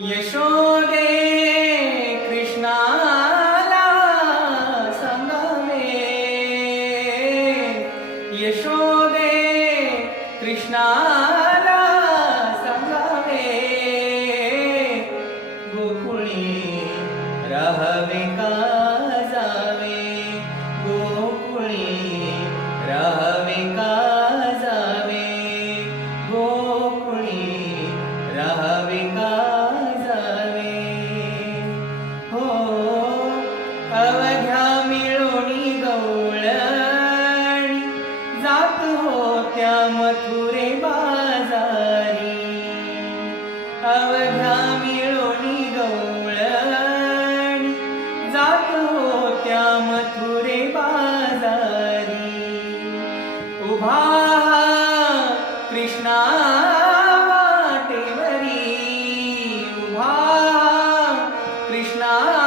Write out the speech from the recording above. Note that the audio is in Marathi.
यशोदे कृष्णाला संगमे। यशोदे कृष्णाला संगमे। गोकुळी रहवे का जात होत्या मथुरे बाजारी? अवघ्या मिळोणी गवळणी. जात होत्या मथुरे बाजारी? उभा कृष्णा वाटेवरी. उभा कृष्णा